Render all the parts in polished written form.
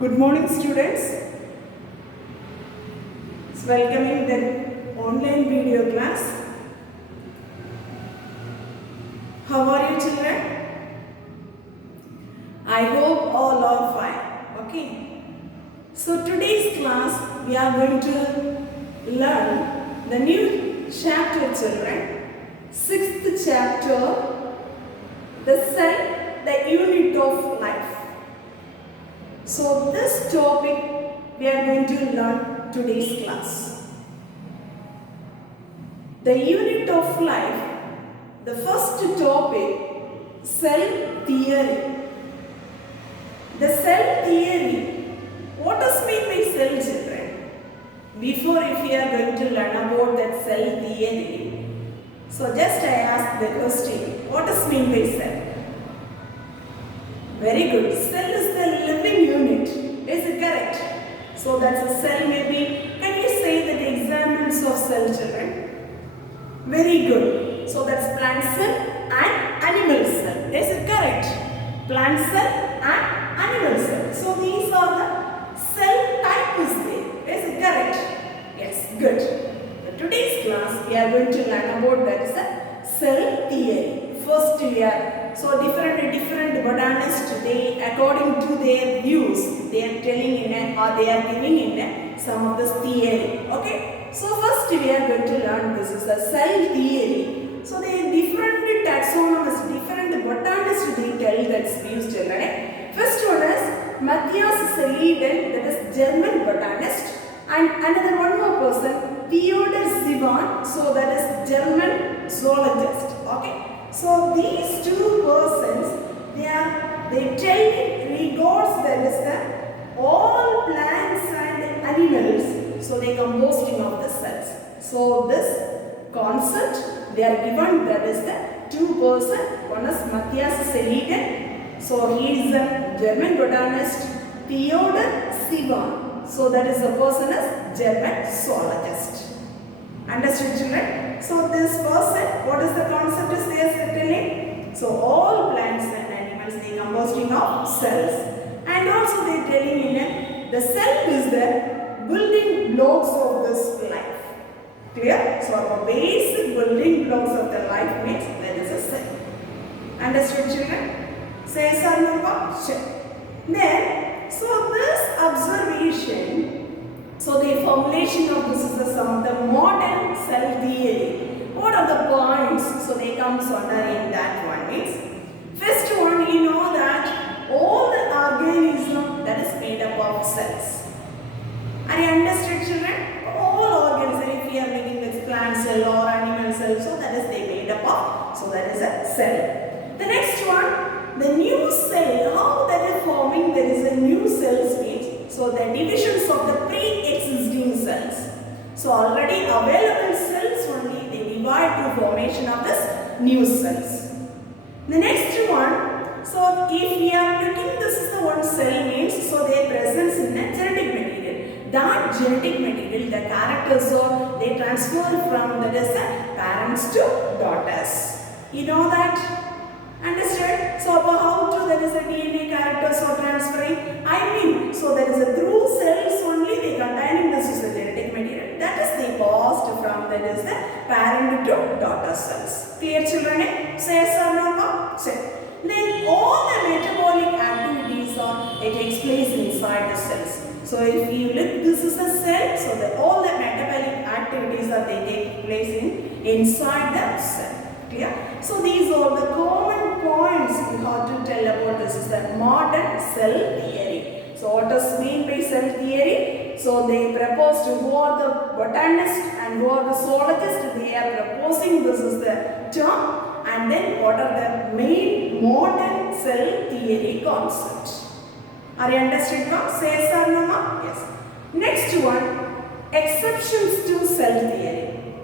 Good morning, students. It's welcoming the online video class. How are you, children? I hope all are fine. Okay. So today's class we are going to learn the new chapter, children. Sixth chapter, the cell, the unit of life. So this topic we are going to learn today's class. The unit of life, the first topic, cell theory. The cell theory, what does mean by cell, children? Before if we are going to learn about that cell theory, so just I ask the question, what does mean by cell? Very good. Cell is the living unit. Is it correct? So that's a cell maybe. Can you say the examples of cell, children? Very good. So that's plant cell and animal cell. Is it correct? Plant cell and animal cell. So these are the cell types there. Is it correct? Yes, good. In today's class we are going to learn about that is a cell theory. First we are different botanists, they according to their views they are telling in or they are giving in some of this theory. Okay, so first we are going to learn this is a cell theory. So they are different taxonomists, different botanists they tell that's views, children. First one is Matthias Seliden, that is German botanist, and another one more person Theodor Sivan, so that is German zoologist. Okay. So these two persons, they tell me regards that is the all plants and animals, so they composing of the cells. So this concept they are given, that is the two person, one is Matthias Seliden, so he is a German botanist, Theodor Sivan, so that is the person is German zoologist. Understood, children? So this person, what is the concept is they are telling? So all plants and animals they composing of cells, and also they are telling in the cell is the building blocks of this life. Clear? So our basic building blocks of the life means that is a cell. Understood, children? Say yes or no? Sure. Then, so this observation, so the formulation of this is some of the modern cell theory. What are the points? So they comes under in that one means. First one, you know that all the organism that is made up of cells. Are you understood, children? All organisms, if we are making this plant cell or animal cell, so that is they made up of. So that is a cell. The next one, the new cell, how that is forming, there is a new cell means. So the divisions of the pre-existing cells. So already available cells only they divide to formation of this new cells. The next one, so if we are looking, this is the one cell means, so their presence in the genetic material. That genetic material, the characters are they transfer from that is the parents to daughters. You know that? Understood? So about how to that is a DNA characters are transferring. I mean, so there is a through cells only they containing this is the genetic material. That is they passed from that is the parent to daughter cells. Clear, children? Say yes or no? Say. Then all the metabolic activities are it takes place inside the cells. So if you look, this is a cell. So all the metabolic activities are they take place inside the cell. Clear? So these are the common points we have to tell about this is the modern cell theory. So what does mean by cell theory? So they propose to who are the botanists and who are the zoologists, they are proposing this is the term, and then what are the main modern cell theory concepts. Are you understood now? Say yes or no? Yes. Next one, exceptions to cell theory.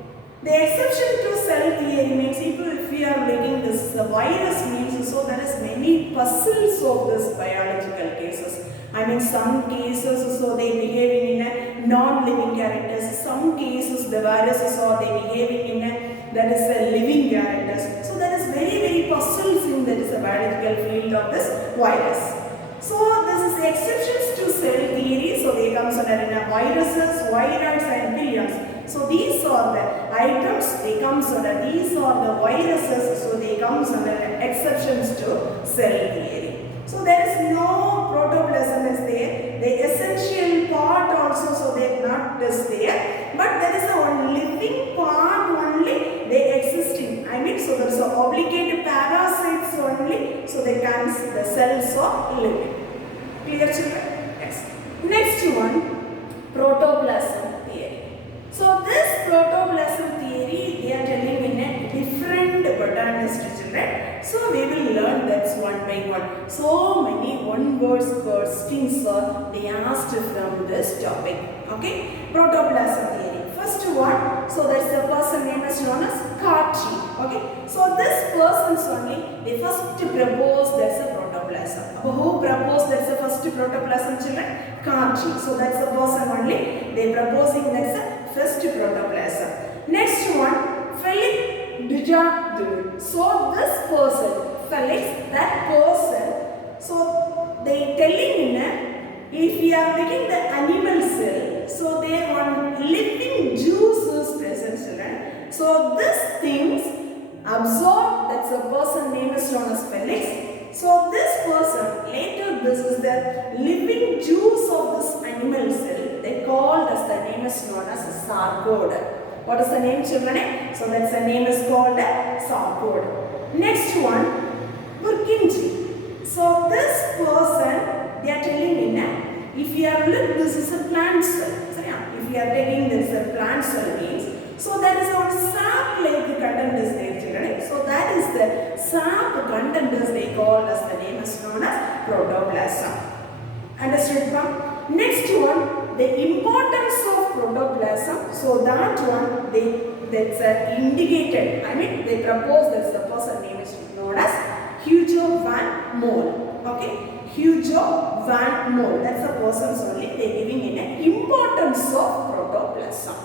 The exception to cell theory means if we are making this virus means, so there is many puzzles of this biological cases. I mean some cases so they behaving in a non-living characters, some cases the viruses are they behaving in a that is a living characters. So there is very puzzles in that is a biological field of this virus. So this is exceptions to cell theory. So they comes under viruses, virions and virions. So these are the items, they comes under, these are the viruses, so they comes under exceptions to cell theory. So there is no protoplasm is there, the essential part also, so they are not is there, but there is a one living part only, they existing. I mean, so there is a obligate parasites only, so they can, the cells are living. Clear children? Yes. Next one, protoplasm theory. So this protoplasm theory, they are telling in a different botanist children. So we will learn that one by one. So many one words questions are they asked from this topic. Okay, protoplasm theory. First one, so that's the person name is known as Carty. Okay, so this person's only they first proposed that's a protoplasm. Who proposed that's the first protoplasm children? Carty. So that's the person only they proposing that's the first protoplasm. Next one, Felix Dujardin. So this person, Felix, that person, so they telling in if we are taking the animal cell, so there one living juice is present children. So these things absorb, that's a person name is known as Felix. So this person, later this is the living juice of this animal cell, they called as the name is known as a sarcode. What is the name children? So that's the name is called a sarcode. Next one, Purkinje. So this person, they are telling in if you are look, this is a plant cell. So yeah, if you are taking this plant cell means, so there is one sap like content is there children. So that is the sap content is they called as the name is known as protoplasm. Understood ma'am? Next one, the importance of protoplasm. So that one that's indicated. I mean they propose that's the person name is known as Hugo van Mol. Okay. Hugo van Mol. That's the person's only they giving in an importance of protoplasm.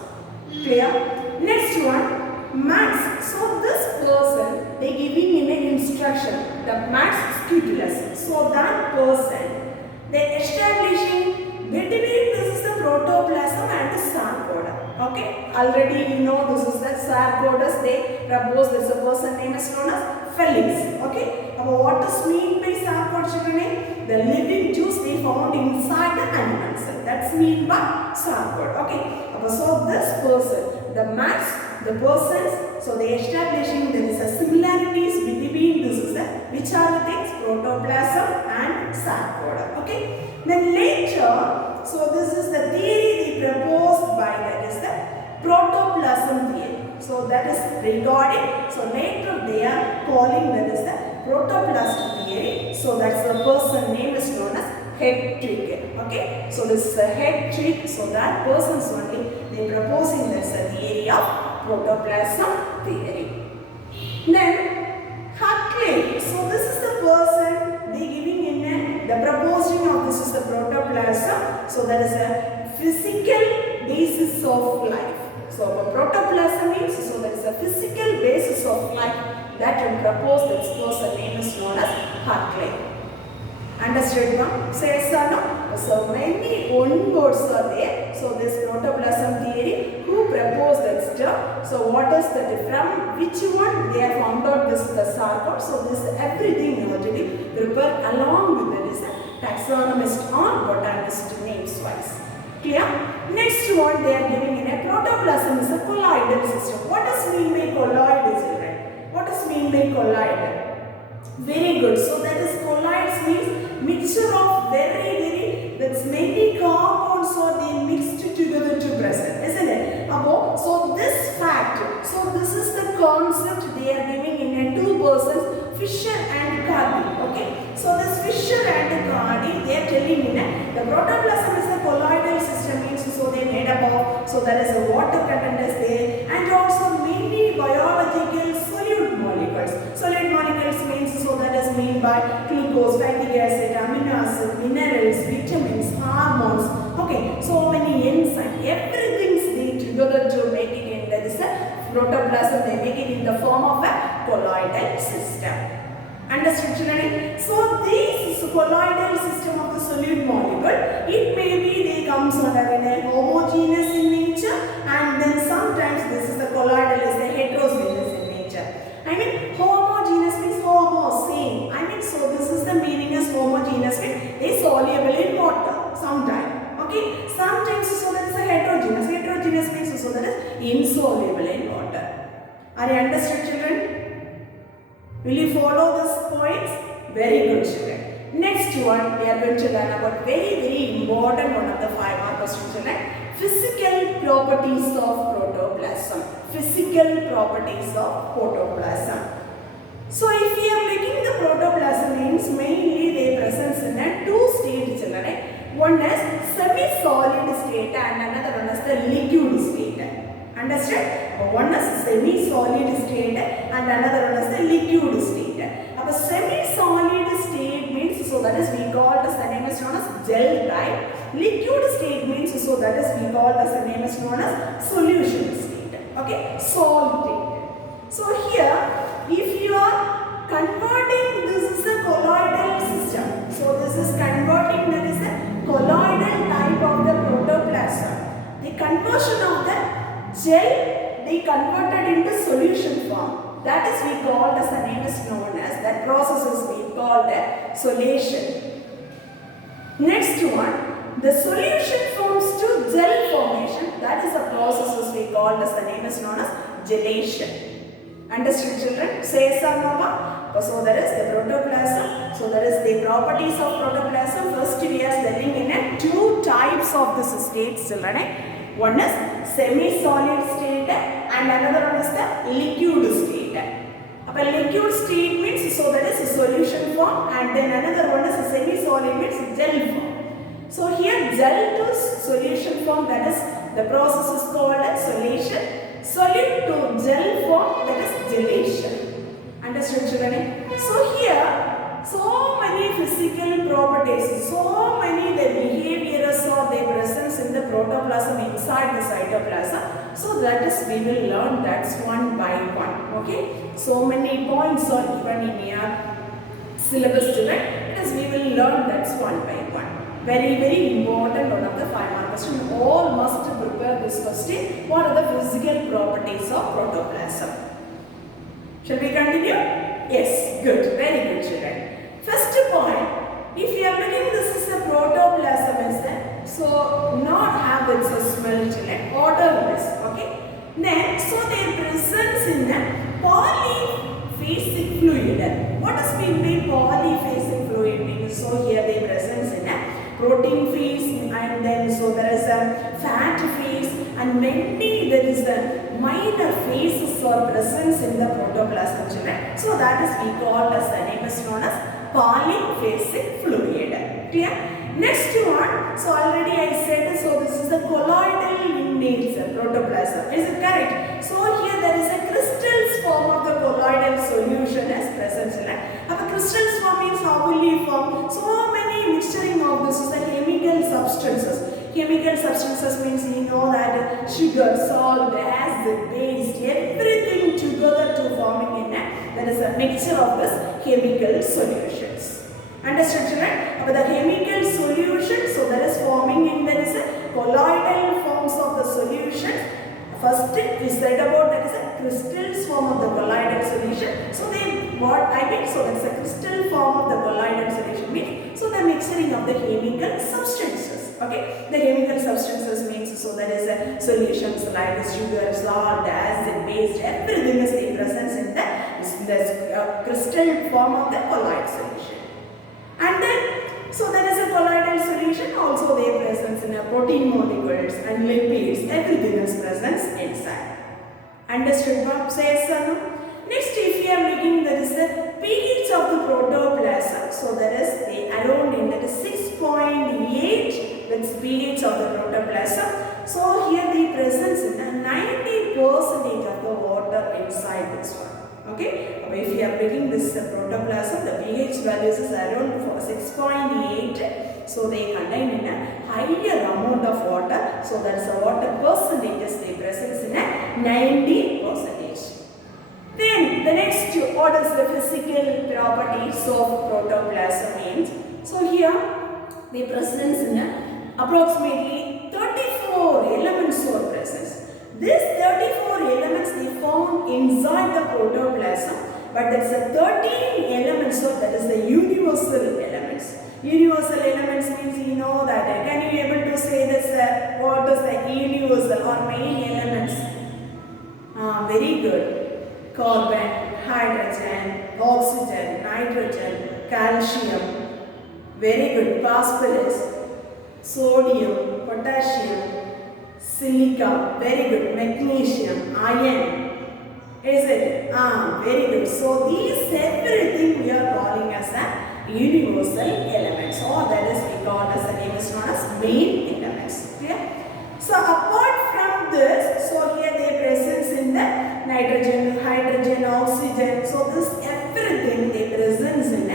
Clear? Next one, Max. So this person they giving in an instruction the Max Scutulus. So that person they establishing between this is the protoplasm and the sarcoda. Okay, already you know this is the sarcodas. They propose this a person name is known as Felix. Okay, what is mean by sarcode children? The living juice they found inside the animal cell. That's mean by sarcode. Okay, so this person, the Max, the persons, so they establishing there is a similarities between this is the which are the things protoplasm and sarcoda. Okay. Then later, so this is the theory they proposed by that is the protoplasm theory. So that is regarding. So later they are calling that is the protoplasm theory. So that's the person name is known as Hetrick. Okay. So this is a Hetrick. So that person's only they proposing that's the theory of protoplasm theory. Then Huxley. So this is the person they giving in the proposing of this is the protoplasm. So that is a physical basis of life. So protoplasm means so that is a physical basis of life that will propose this person name is known as Huxley. Understood ma'am? So yes or no? So many own words are there. So this protoplasm theory, who proposed that term? So what is the from which one they have found out this the sarcode? So this everything you have to be prepared along with it is a taxonomist or botanist names wise. Clear? Next one they are giving in a protoplasm is a colloidal system. What does mean by colloid children? What does mean by colloid? Very good. So that is colloids means mixture of very that's many compounds are they mixed together to present, isn't it? So this fact, so this is the concept they are giving in a two persons, Fisher and Cardy. Okay. So this Fisher and Cardy they are telling in the protoplasm is a colloidal system means so they made up of so there is a water content is there and also many biological solute molecules. Solute molecules means so that is mean by glucose, fatty acid, amino acid, minerals, vitamins, hormones. Okay, so many enzymes, everything's they together to make it in that is a protoplasm. They make it in the form of a colloidal system. Understood children? So this colloidal system of the solute molecule, it may be are in a homogeneous in nature, and then sometimes this is the colloidal is a heterogeneous in nature. I mean homogeneous means homo, same. I mean so this is the meaning as homogeneous means is soluble in water sometime. Okay, sometimes so that is a heterogeneous. Heterogeneous means so that is insoluble in water. Are you understood, children? Will you follow these points? Very good, children. Next one, we are going to learn about very important one of the 5-mark questions, children. Physical properties of protoplasm. Physical properties of protoplasm. So, if we are making the protoplasm means mainly they present in a 2-stage, children. One is semi-solid state and another one is the liquid state. Understand? One is semi-solid state and another one is the liquid state. A semi-solid state means so that is we call as the name is known as gel type. Liquid state means so that is we call as the name is known as solution state. Okay, solid. So here, if you are converting, this is a colloidal system. So this is converting, that is a colloidal type of the protoplasm. The conversion of the gel, they converted into solution form. That is we called as the name is known as, that process is we called gelation. Next one, the solution forms to gel formation. That is a process is we called as the name is known as gelation. Understood, children? Say some more. So that is the protoplasm. So that is the properties of protoplasm. First we are studying in 2 types of this states, children. One is semi-solid state and another one is the liquid state. A liquid state means so that is a solution form, and then another one is a semi-solid means gel form. So here gel to solution form, that is the process is called as solation. Solid to gel form, that is gelation. Understood, children? So here so many physical properties, so many the behaviors or their presence in the protoplasm inside the cytoplasm. So that is we will learn that's one by one. Okay. So many points are given in your syllabus, children. Because we will learn that's one by one. Very important one of the 5-mark question. All must prepare this question. What are the physical properties of protoplasm? Shall we continue? Yes. Good. Very good, children. First point, if you are looking, this is a protoplasm, is there? So not have its smell, children, odorless. Okay. Then so their presence in a polyphasic fluid. What does mean by polyphasic fluid? Means so here they presence in a protein phase, and then so there is a fat phase, and many there is a minor phases or presence in the protoplasm, children. So that is we call as the name is known as polyphasic fluid. Clear? Next one, so already I said, so this is the colloidal in nature protoplasm. Is it correct? So here there is a crystals form of the colloidal solution as present, children. A crystals form means how will you form? So many mixturing of this is the chemical substances. Chemical substances means you know that sugar, salt, acid, base, everything together to forming in a, there is a mixture of this chemical solutions. Understood, children? But the chemical solution, so that is forming in, there is a colloidal forms of the solution. First we said about that is a crystals form of the colloidal solution. So they what I mean, so that's a crystal form of the colloidal solution means so the mixturing of the chemical substances. Okay, the chemical substances means so there is a solutions like sugar, salt, acid, base, everything is the presence in the crystal form of the colloid solution. And then so there is a colloidal solution, also their presence in a protein molecules and lipids, everything is present inside. Understood what says no? Next, if you are making, there is a pH of the protoplasm. So there is the around in that is 6.8, that's pH of the protoplasm. So here the presence in 90% of the water inside this one. Okay, if you are making this protoplasm, the pH values is around 6.8. So they contain in a higher amount of water. So that's the water percentages they presence in a 90%. Then the next, what is the physical properties of protoplasm means? So here the presence in a approximately 30 are present. These 34 elements they found inside the protoplasm, but there's a 13 elements of that is the universal elements. Universal elements means you know that. Can you able to say this? What is the universal or main elements? Very good. Carbon, hydrogen, oxygen, nitrogen, calcium. Very good. Phosphorus, sodium, potassium, silica. Very good. Magnesium, iron. Is it? Very good. So these everything we are calling as a universal elements, or that is we call as the name is known as main elements. Clear? So apart from this, so here they presence in the nitrogen, hydrogen, oxygen. So this everything they presence in a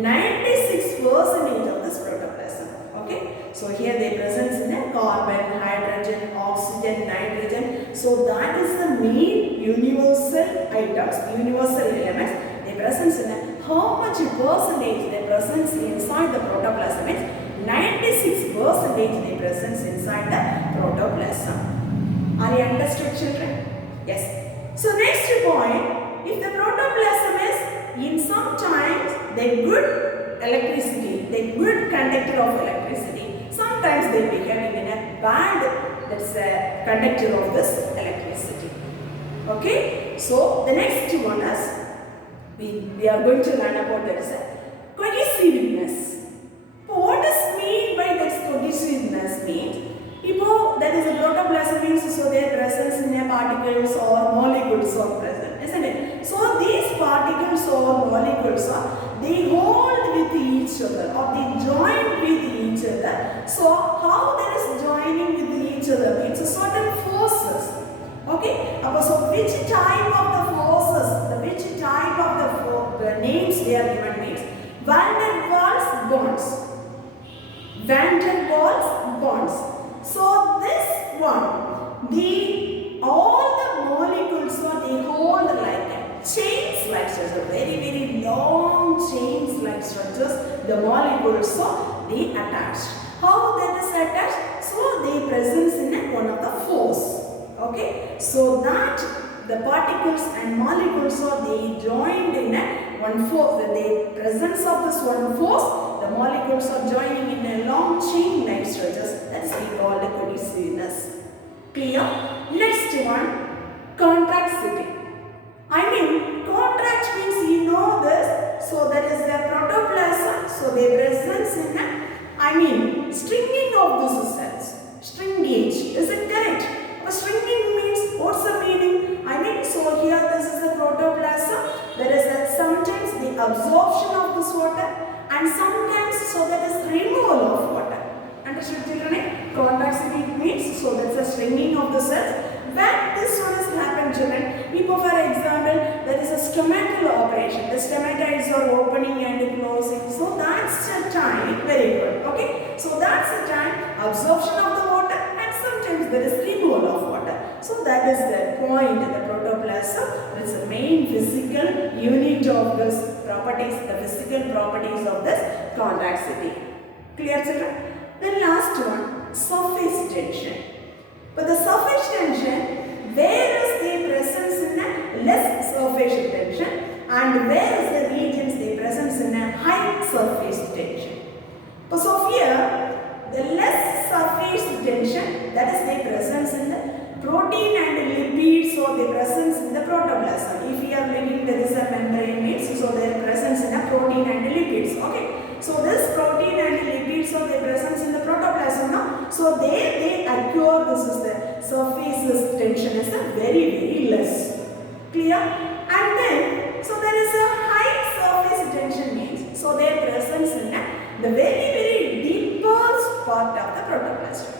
96% of this protoplasm. Okay. So here they presence in a carbon, hydrogen, oxygen, nitrogen. So that is the main universal items, universal elements. They presence in a how much percentage they presence inside the protoplasm? It's 96% they presence inside the protoplasm. Are you understood, children? Yes. So next point, if the protoplasm is in sometimes they good electricity, they good conductor of electricity. Sometimes they become in a bad that's a conductor of this electricity. Okay. So the next one is we are going to learn about that is cohesiveness. What is mean by that cohesiveness means? That is a protoplasm means so their presence in a particles or molecules are present, isn't it? So these particles or molecules they hold with each other or they join with each other. So how that is joining with each other means a certain forces. Okay. So which type of the forces, which type of the names they are given means van der Waals bonds. Van der Waals bonds. So this one, all the molecules they hold like chains like structures, very very long chains like structures. The molecules they attached. How that is attached? So they presence in one of the force. Okay, so that the particles and molecules they joined in one force. The presence of this one force, the molecules are joining in a long chain like structures. That is we call the cohesiveness. Clear? Next one, contractility. Contract means you know this. So that is the protoplasm. So they presence in stringing of those cells. Stringage. Is it correct? Stringing means what's the meaning? So here this is the protoplasm. There is sometimes the absorption of this water and sometimes so that is removal of water. Understood, children? Contractility means so that's the stringing of the cells. When this one is happened, children, for example, there is a stomatal operation. The stomatites are opening and closing. So that's the time, very good. Okay, so that's the time absorption of the water and sometimes there is removal of water. So that is the point, the protoplasm. It's the main physical unit of this properties, the physical properties of this contractility. Clear, children? The last one, surface tension. But the surface tension, where is the presence in a less surface tension and where is the regions the presence in a high surface tension. So here, the less surface tension, that is the presence in the protein and lipids or the presence in the protoplasm. If we are looking there is a membrane means so their presence in a protein and lipids. Okay. So this protein and lipids or the presence in the protoplasm now. So they occur, this is the surface tension is a very very less. Clear? And then so there is a high surface tension means so their presence in the very very deepest part of the protoplasm.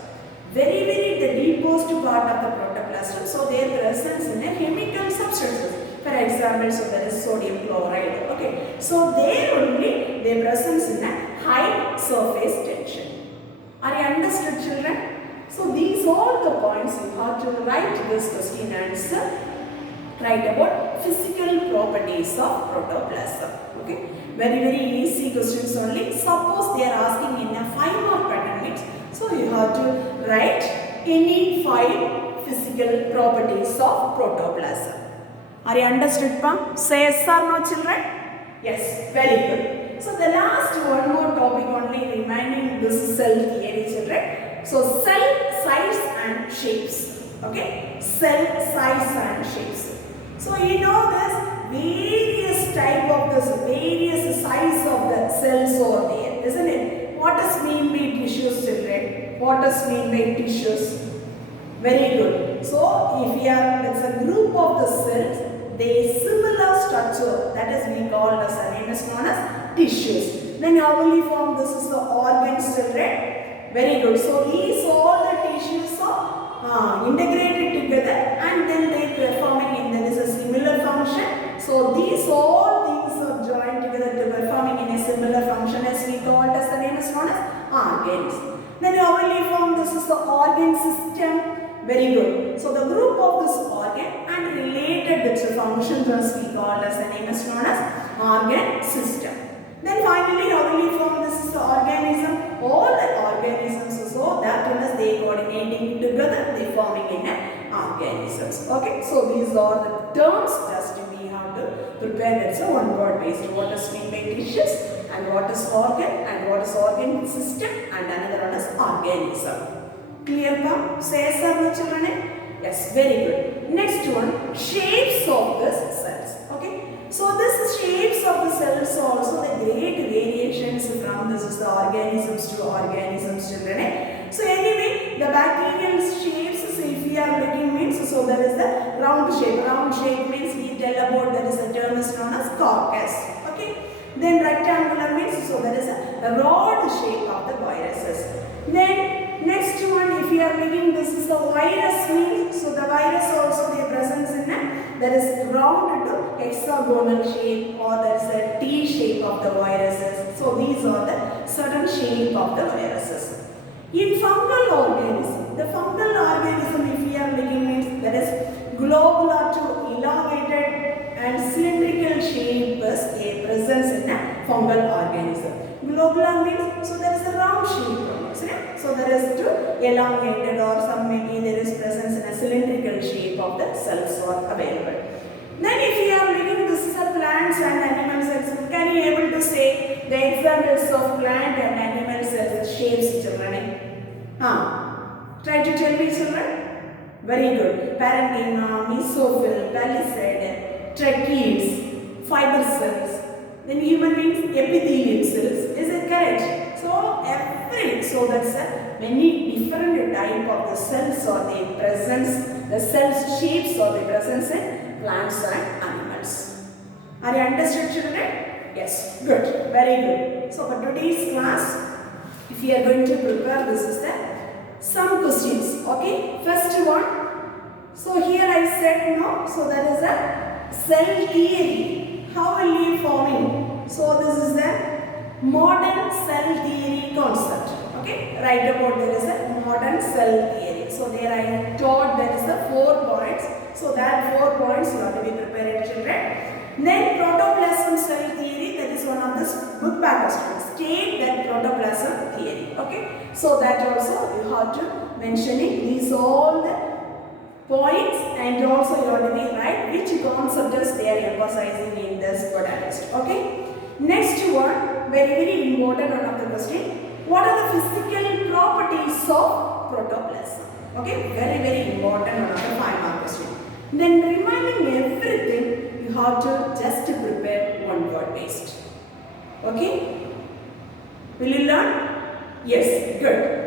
Very very the deepest part of the protoplasm. So their presence in a chemical substances. For example, so there is sodium chloride. Okay, so there only their presence in a high surface tension. Are you understood, children? So these are the points you have to write this question answer. Write about physical properties of protoplasm. Okay, very very easy questions only. Suppose they are asking in a 5-mark pattern mix. So you have to write any 5 physical properties of protoplasm. Are you understood, pa? Say yes or no, children? Yes, very good. So the last one more topic only remaining this cell theory, children. So cell size and shapes. Okay, cell size and shapes. So you know this various type of this various size of the cells are there, isn't it? What does mean by tissues, children? What does mean by tissues? Very good. So if we are, that's a group of the cells, they similar structure, that is we call as a name is known as tissues. Then how will you form? This is the organs, children. Very good. So these all the tissues are integrated together and then they performing in there is a similar function. So these all things are joined together to performing in a similar function as we call as the name is known as organs. Then how will you form? This is the organ system. Very good. So the group of this organ and related with the functions as we call as the name is known as organ system. Then finally how will you form? This is the organism. All the organisms, so that one is they coordinating together, they forming in a organisms. Okay. So these are the terms just we have to prepare. That's a one word based. What is mean by tissues and what is organ and what is organ system and another one is organism. Clear, pa? Say yes or no, children? Yes, very good. Next one, shapes of the cells. Okay. So this shapes of the cells also the great variations from this is the organisms to organisms, children. So anyway, the bacterial shapes, so if we are looking means, so there is the round shape. Round shape means we tell about that is a term is known as corpus. Okay. Then rectangular means, so there is a rod shape of the viruses. Then next one, if you are looking, this is the virus means, so the virus also their presence in a, there is round to hexagonal shape or there is a T shape of the viruses. So these are the certain shape of the viruses. In fungal organism, the fungal organism if we are looking means there is globular to elongated and cylindrical shape is a presence in a fungal organism. Globular means, so there is a round shape. So there is to elongated or some maybe there is presence in a cylindrical shape of the cells are available. Then if you are looking, this is a plants and animal cells, can you able to say the examples of plant and animal cells shapes, children? Try to tell me, children. Very good. Parenchyma, mesophyll, palisade, tracheates, fiber cells. Then human beings epithelial cells. Is it correct? So so that's many different type of the cells or the presence, the cells shapes or the presence in plants and animals. Are you understood, children? Yes, good, very good. So for today's class, if you are going to prepare, this is the some questions. Okay, first one. So here I said no. So there is a cell theory. How will you forming? So this is the modern cell theory concept. Okay, write about there is a modern cell theory. So there I taught there is the 4 points. So that 4 points you have to be prepared, children. Then protoplasm cell theory, that is one of the book back questions. State that protoplasm theory. Okay, so that also you have to mentioning these all the points and also you have to be right which concept is they are emphasizing in this botanist. Okay. Next one, very important one of the question. What are the physical properties of protoplasm? Okay, very important one of the 5-mark question. Then reminding everything, you have to just prepare one word based. Okay? Will you learn? Yes, good.